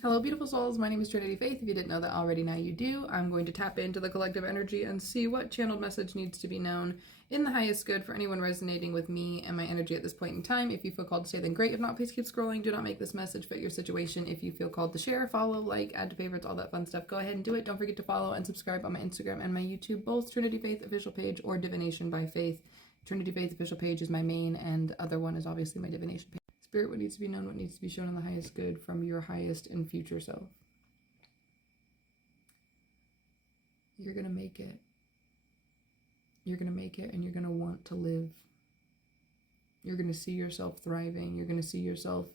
Hello, beautiful souls. My name is Trinity Faith. If you didn't know that already, now you do. I'm going to tap into the collective energy and see what channeled message needs to be known in the highest good for anyone resonating with me and my energy at this point in time. If you feel called to stay, then great. If not, please keep scrolling. Do not make this message fit your situation. If you feel called to share, follow, like, add to favorites, all that fun stuff, go ahead and do it. Don't forget to follow and subscribe on my Instagram and my YouTube, both Trinity Faith official page or Divination by Faith. Trinity Faith official page is my main, and the other one is obviously my divination page. Spirit, what needs to be known, what needs to be shown in the highest good from your highest and future self. You're going to make it. You're going to make it, and you're going to want to live. You're going to see yourself thriving. You're going to see yourself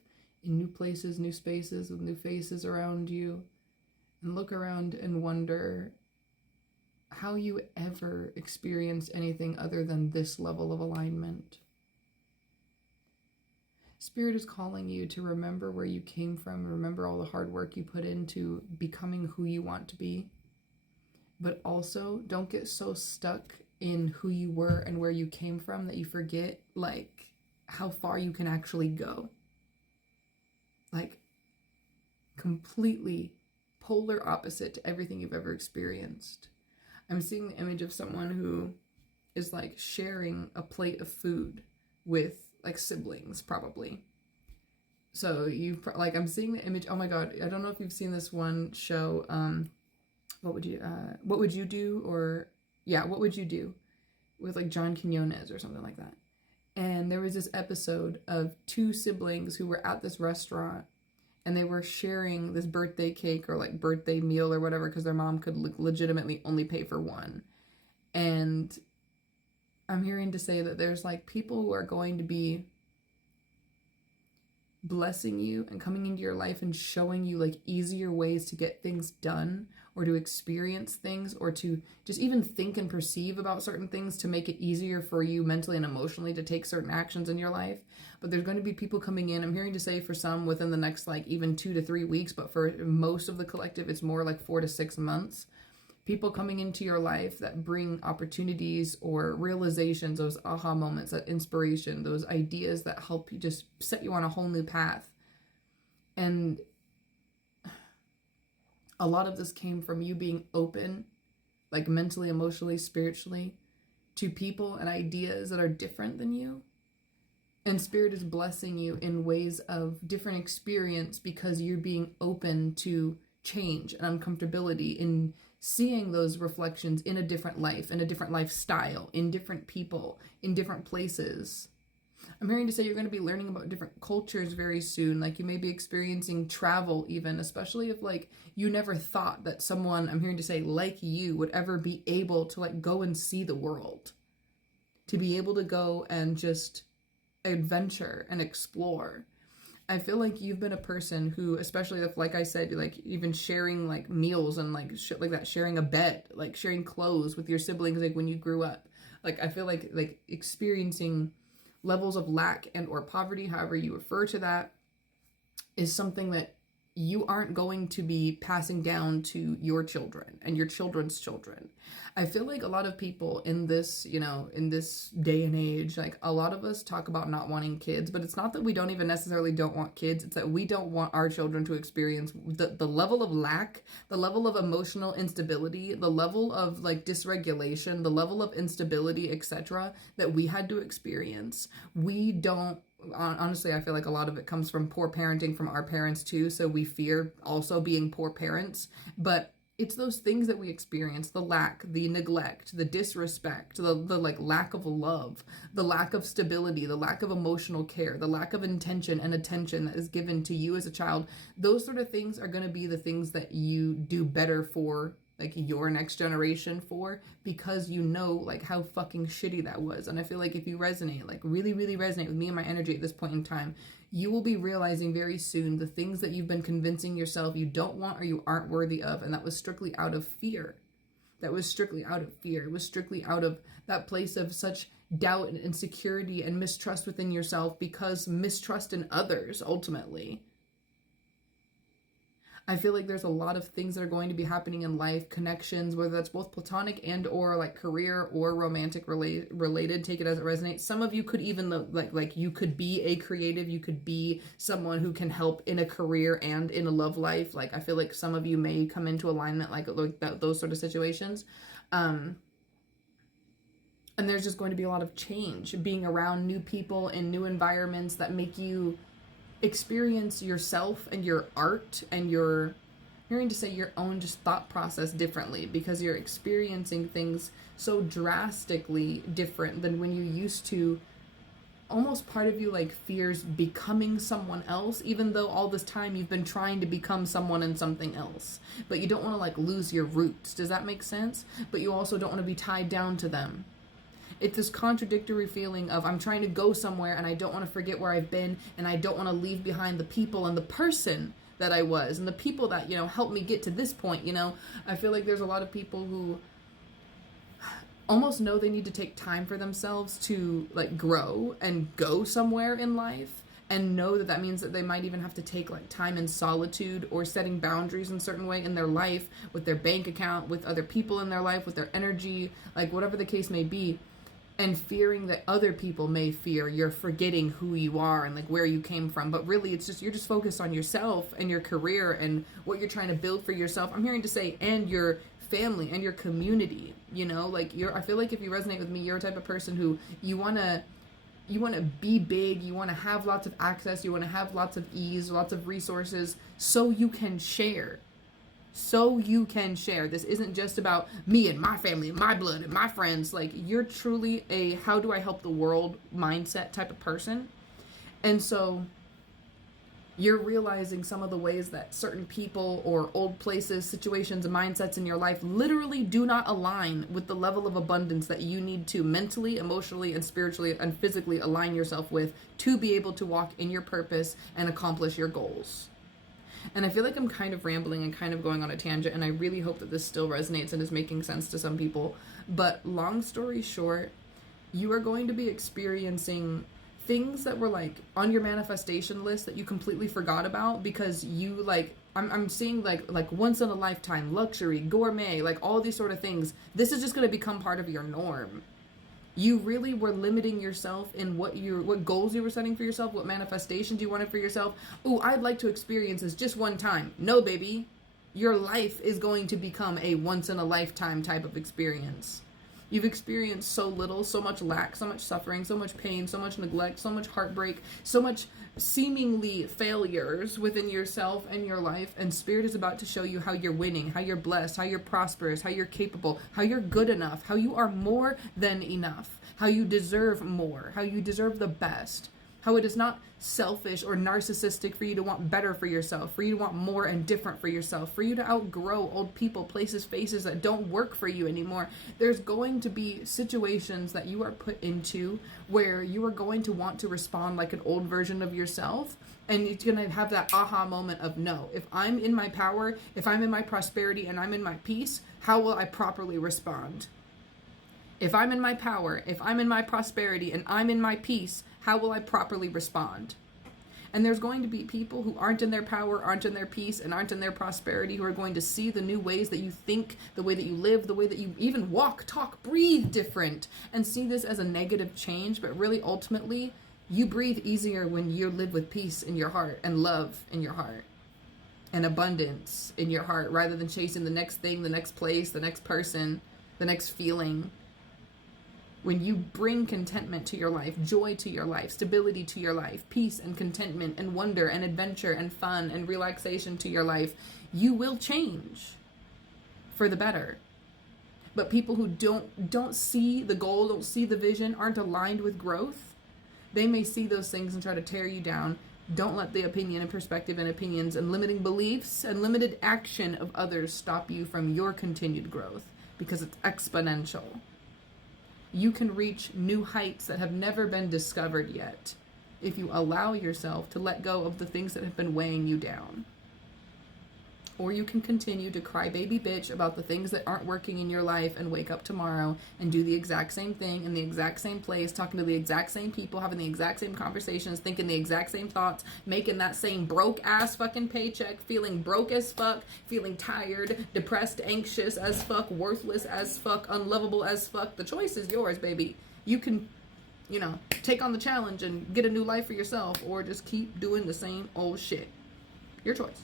in new places, new spaces, with new faces around you. And look around and wonder how you ever experienced anything other than this level of alignment. Spirit is calling you to remember where you came from, remember all the hard work you put into becoming who you want to be. But also, don't get so stuck in who you were and where you came from that you forget, like, how far you can actually go. Like, completely polar opposite to everything you've ever experienced. I'm seeing the image of someone who is, like, sharing a plate of food with, like, siblings, probably. So, I'm seeing the image, oh my god, I don't know if you've seen this one show, what would you do? Or yeah, what would you do? With like John Quinones or something like that. And there was this episode of two siblings who were at this restaurant and they were sharing this birthday cake or like birthday meal or whatever because their mom could legitimately only pay for one. And I'm hearing to say that there's like people who are going to be blessing you and coming into your life and showing you like easier ways to get things done or to experience things or to just even think and perceive about certain things to make it easier for you mentally and emotionally to take certain actions in your life. But there's going to be people coming in, I'm hearing to say for some within the next like even 2 to 3 weeks, but for most of the collective it's more like 4 to 6 months. People coming into your life that bring opportunities or realizations, those aha moments, that inspiration, those ideas that help you just set you on a whole new path. And a lot of this came from you being open, like mentally, emotionally, spiritually, to people and ideas that are different than you. And Spirit is blessing you in ways of different experience because you're being open to change and uncomfortability in seeing those reflections in a different life, in a different lifestyle, in different people, in different places. I'm hearing to say you're going to be learning about different cultures very soon. Like you may be experiencing travel even, especially if like you never thought that someone, I'm hearing to say like you, would ever be able to like go and see the world. To be able to go and just adventure and explore. I feel like you've been a person who, especially if, like I said, like even sharing like meals and like shit like that, sharing a bed, like sharing clothes with your siblings, like when you grew up. Like I feel like experiencing levels of lack and or poverty, however you refer to that, is something that you aren't going to be passing down to your children and your children's children. I feel like a lot of people in this, in this day and age, like a lot of us talk about not wanting kids, but it's not that we don't even necessarily don't want kids. It's that we don't want our children to experience the level of lack, the level of emotional instability, the level of like dysregulation, the level of instability, etc. that we had to experience. We don't. Honestly, I feel like a lot of it comes from poor parenting from our parents too, so we fear also being poor parents. But it's those things that we experience, the lack, the neglect, the disrespect, the like lack of love, the lack of stability, the lack of emotional care, the lack of intention and attention that is given to you as a child. Those sort of things are going to be the things that you do better for like your next generation for, because you know like how fucking shitty that was. And I feel like if you resonate, like really, really resonate with me and my energy at this point in time, you will be realizing very soon the things that you've been convincing yourself you don't want or you aren't worthy of. And that was strictly out of fear. That was strictly out of fear. It was strictly out of that place of such doubt and insecurity and mistrust within yourself, because mistrust in others ultimately I feel like there's a lot of things that are going to be happening in life, connections, whether that's both platonic and or like career or romantic related, take it as it resonates. Some of you could even like you could be a creative, you could be someone who can help in a career and in a love life. Like I feel like some of you may come into alignment like those sort of situations. And there's just going to be a lot of change, being around new people in new environments that make you experience yourself and your art and your, hearing to say your own just thought process differently, because you're experiencing things so drastically different than when you used to. Almost part of you like fears becoming someone else, even though all this time you've been trying to become someone and something else, but you don't want to like lose your roots. Does that make sense? But you also don't want to be tied down to them. It's this contradictory feeling of I'm trying to go somewhere and I don't want to forget where I've been, and I don't want to leave behind the people and the person that I was and the people that, you know, helped me get to this point. You know, I feel like there's a lot of people who almost know they need to take time for themselves to like grow and go somewhere in life, and know that that means that they might even have to take like time in solitude or setting boundaries in a certain way in their life, with their bank account, with other people in their life, with their energy, like whatever the case may be. And fearing that other people may fear you're forgetting who you are and like where you came from. But really it's just, you're just focused on yourself and your career and what you're trying to build for yourself. I'm hearing to say, and your family and your community, you know, like I feel like if you resonate with me, you're a type of person who you want to be big, you want to have lots of access, you want to have lots of ease, lots of resources, so you can share. This isn't just about me and my family and my blood and my friends. Like, you're truly a how do I help the world mindset type of person. And so you're realizing some of the ways that certain people or old places, situations, and mindsets in your life literally do not align with the level of abundance that you need to mentally, emotionally, and spiritually and physically align yourself with to be able to walk in your purpose and accomplish your goals. And I feel like I'm kind of rambling and kind of going on a tangent, and I really hope that this still resonates and is making sense to some people. But long story short, you are going to be experiencing things that were like on your manifestation list that you completely forgot about, because you like, I'm seeing like once in a lifetime, luxury, gourmet, like all these sort of things. This is just going to become part of your norm. You really were limiting yourself in what goals you were setting for yourself, what manifestations you wanted for yourself. Oh, I'd like to experience this just one time. No, baby. Your life is going to become a once in a lifetime type of experience. You've experienced so little, so much lack, so much suffering, so much pain, so much neglect, so much heartbreak, so much seemingly failures within yourself and your life. And Spirit is about to show you how you're winning, how you're blessed, how you're prosperous, how you're capable, how you're good enough, how you are more than enough, how you deserve more, how you deserve the best, how it is not selfish or narcissistic for you to want better for yourself, for you to want more and different for yourself, for you to outgrow old people, places, faces that don't work for you anymore. There's going to be situations that you are put into where you are going to want to respond like an old version of yourself, and it's going to have that aha moment of, no, if I'm in my power, if I'm in my prosperity and I'm in my peace, how will I properly respond? If I'm in my power, if I'm in my prosperity and I'm in my peace, how will I properly respond? And there's going to be people who aren't in their power, aren't in their peace, and aren't in their prosperity, who are going to see the new ways that you think, the way that you live, the way that you even walk, talk, breathe different, and see this as a negative change. But really, ultimately, you breathe easier when you live with peace in your heart and love in your heart and abundance in your heart, rather than chasing the next thing, the next place, the next person, the next feeling. When you bring contentment to your life, joy to your life, stability to your life, peace and contentment and wonder and adventure and fun and relaxation to your life, you will change for the better. But people who don't see the goal, don't see the vision, aren't aligned with growth, they may see those things and try to tear you down. Don't let the opinion and perspective and opinions and limiting beliefs and limited action of others stop you from your continued growth, because it's exponential. You can reach new heights that have never been discovered yet if you allow yourself to let go of the things that have been weighing you down. Or you can continue to cry baby bitch about the things that aren't working in your life and wake up tomorrow and do the exact same thing in the exact same place, talking to the exact same people, having the exact same conversations, thinking the exact same thoughts, making that same broke ass fucking paycheck, feeling broke as fuck, feeling tired, depressed, anxious as fuck, worthless as fuck, unlovable as fuck. The choice is yours, baby. You can, take on the challenge and get a new life for yourself, or just keep doing the same old shit. Your choice.